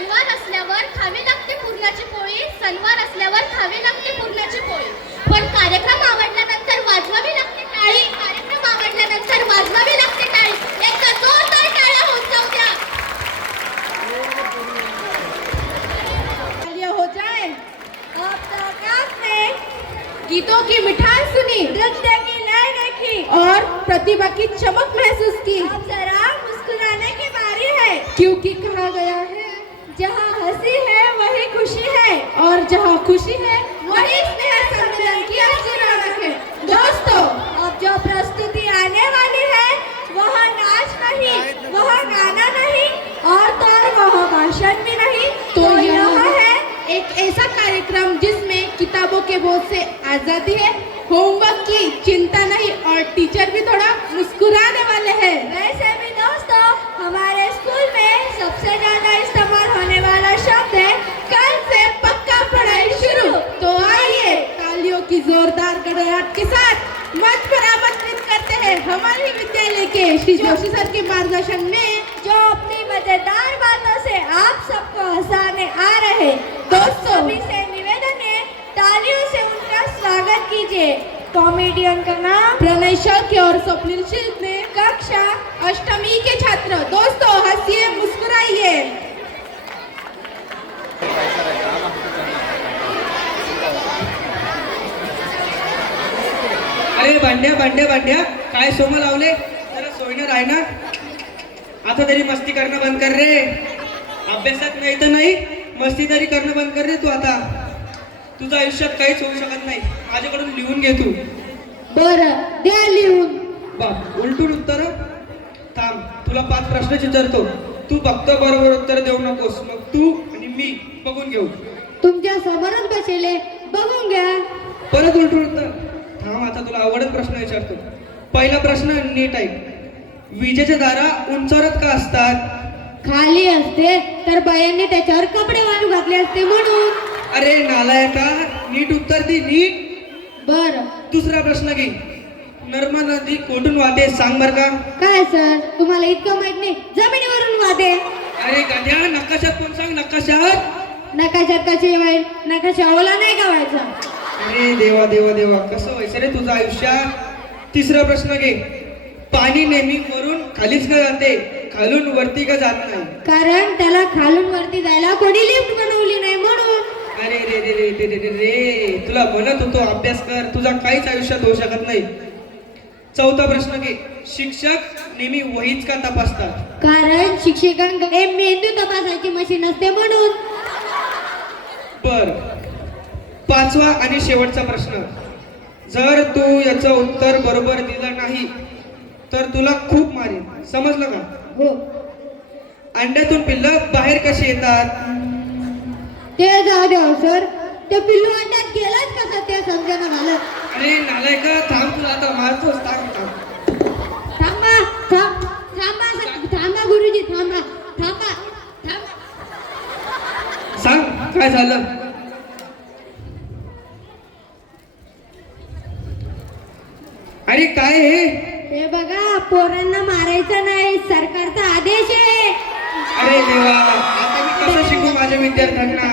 सणवार असल्यावर खावी लागते पुरणाची पोळी, सणवार असल्यावर खावी लागते पुरणाची पोळी. पण कार्यक्रम आवडल्यानंतर वाजवावी लागते टाळी, कार्यक्रम आवडल्यानंतर वाजवावी लागते टाळी. एकदा जोरदार टाळ्या होऊन जाऊ द्या. हो जाए अब तक आपने गीतों की मिठास सुनी, नृत्य की लय देखी और प्रतिभा की चमक महसूस की. अब जरा मुस्कुराने की बारी है, क्योंकि कहा गया है जहाँ हंसी है वही खुशी है और जहाँ खुशी है वही स्नेह सम्मेलन की अर्चना रखे. दोस्तों, अब जो प्रस्तुति आने वाली है वह नाच नहीं, वह गाना नहीं और तो वह भाषण भी नहीं, तो यह है एक ऐसा कार्यक्रम जिसमें किताबों के बोझ से आजादी है, होमवर्क की चिंता नहीं और टीचर भी थोड़ा मुस्कुराने वाले हैं. वैसे भी दोस्तों, हमारे स्कूल में सबसे ज्यादा इस्तेमाल होने वाला शब्द है कल से पक्का पढ़ाई शुरू. तो आइए तालियों की जोरदार गड़गड़ाहट के साथ मंच पर आमंत्रित करते हैं हमारे विद्यालय के श्री जोशी सर के मार्गदर्शन में, जो अपनी मजेदार बातों से आप सबको हंसाने आ रहे. दोस्तों, सभी से निवेदन है तालियों से उनका स्वागत कीजिए. कॉमेडियन का नाम प्रणय शौकी और स्वप्निल शिल्पे, कक्षा अष्टमी के छात्र. दोस्तों, हंसिए, मुस्कुराइए. अरे भांड्या भांड्या भांड्या, काय सोम लावले, जरा सोयीनं राह ना. आता तरी मस्ती करणं बंद कर रे. अभ्यासात नाही तर नाही, मस्ती तरी करणं बंद कर रे तू. आता तुझं आयुष्यात काहीच होऊ शकत नाही. माझ्याकडून लिहून घे तू. बरं, द्या लिहून. बाप, उलटून उत्तर. थांब, तुला 5 प्रश्न विचारतो, तू फक्त बरोबर उत्तर देऊ नकोस. मग तू आणि मी बघून घेऊ. तुमच्या समोरच बसेले, बघून घ्या. परत उलटून उत्तर. थांब, आता तुला आवडत प्रश्न विचारतो. पहिला प्रश्न नीट ऐक. विजेच्या दारा उंचावरच का असतात? खाली असते तर बायांनी त्याच्यावर कपडे वाळू घातले असते म्हणून. अरे नालायका, नीट उत्तर दे, नीट. बर, दुसरा प्रश्न घे. नर्मदा नदी कोठून वाहते सांग बर का? काय सर, तुम्हाला इतकं माहित नाही? जमिनीवरून वाहते. अरे गाद्या, नकाशात कोण सांग, नकाशात. नकाशात कशी वाईल? नकाशा ओला नाही का व्हायचा? अरे देवा देवा देवा, कसं व्हायचं रे तुझं आयुष्यात. तिसरा प्रश्न घे. पाणी नेहमी वरून खालीच का जाते, खालून वरती का जात नाही? कारण त्याला खालून वरती जायला कोणी लिफ्ट बनवली नाही म्हणून. अरे रे रे रे रे रे रे रे, तुला म्हणत होतो अभ्यास कर, तुझा काहीच आयुष्यात होऊ शकत नाही. चौथा प्रश्न घे. शिक्षक नेहमी वहीच का तपासतात? कारण शिक्षकांकडे मेंदू तपासायची मशीन असते म्हणून. बर, पाचवा आणि शेवटचा प्रश्न. जर तू याचं उत्तर बरोबर दिलं नाही तर तुला खूप मारेल, समजलं का? हो. अंड्यातून पिल्लं बाहेर कशी येतात? ते जाऊ द्या सर, ते पिल्लू अंड्यात गेलाच कसा ते समजायला झालं. अरे नालायका, थांब, तुला आता मारतोस. थांबा, थांबा गुरुजी, थांबा थांबा थांबा. सांग काय झालं? अरे काय हे बघा, पोरांना मारायचं नाही, सरकारचा आदेश आहे. अरे देवा, आता मी कसं शिकू माझ्या विद्यार्थ्यांना?